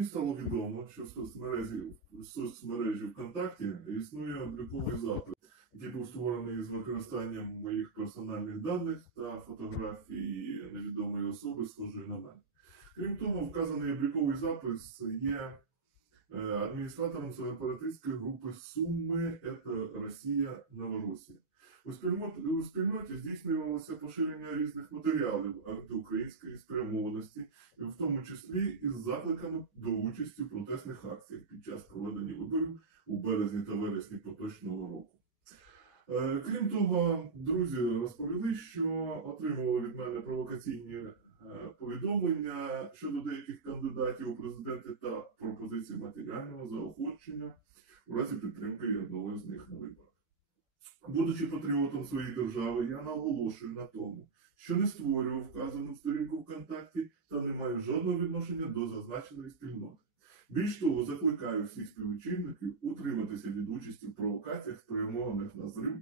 Мені стало відомо, що в соцмережі, в соцмережі ВКонтакті існує обліковий запит, який був створений з використанням моїх персональних даних та фотографій невідомої особи, схожої на мене. Крім того, вказаний обліковий запис є е, адміністратором сепаратистської групи Суми «Это Росія Новоросія. У спільноті, здійснювалося поширення різних матеріалів антиукраїнської спрямованості, тому числі із закликами до участі в протестних акціях під час проведення виборів у березні та вересні поточного року. Е, Крім того, друзі розповіли, що отримували від мене провокаційні е, повідомлення щодо деяких кандидатів у президенти та пропозиції матеріального заохочення у разі підтримки одного з них на виборах. Будучи патріотом своєї держави, я наголошую на тому, що не створював вказану сторінку ВКонтакті та не маю жодного відношення до зазначеної спільноти. Більш того, закликаю всіх співучасників утриматися від участі в провокаціях, спрямованих на зрив